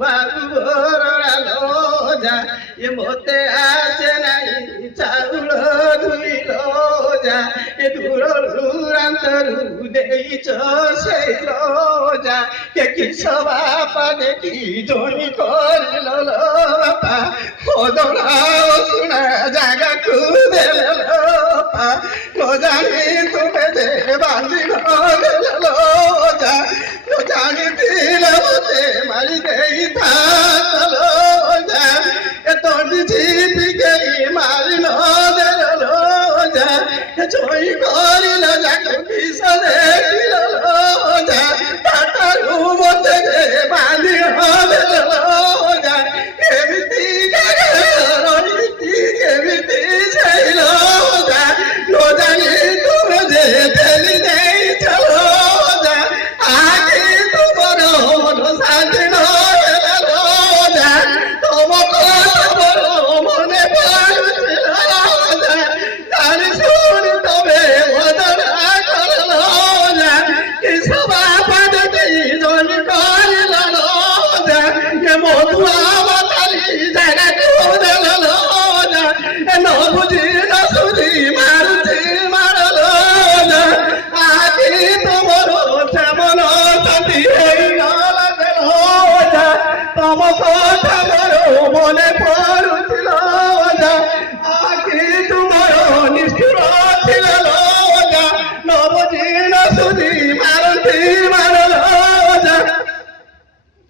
বাবু ভরালো যা এ মতে আছে নাই চাউল ধুইল যা এ দূর দূরান্তরু ଦେଇଛ সেই রোজা কে কি সবা পানে কি জনি করিল বাপা ওদরাও শুনা জাগাକୁ দেল বাপা ন জানি তুমি যে বাঁধিল যা ন জানিছিল মতে মারি ଦେଇଥାନ୍ତ যা এ তোটি ঝিপি গেই মারি ন দেল যা ছই করিল যাকে বিষরে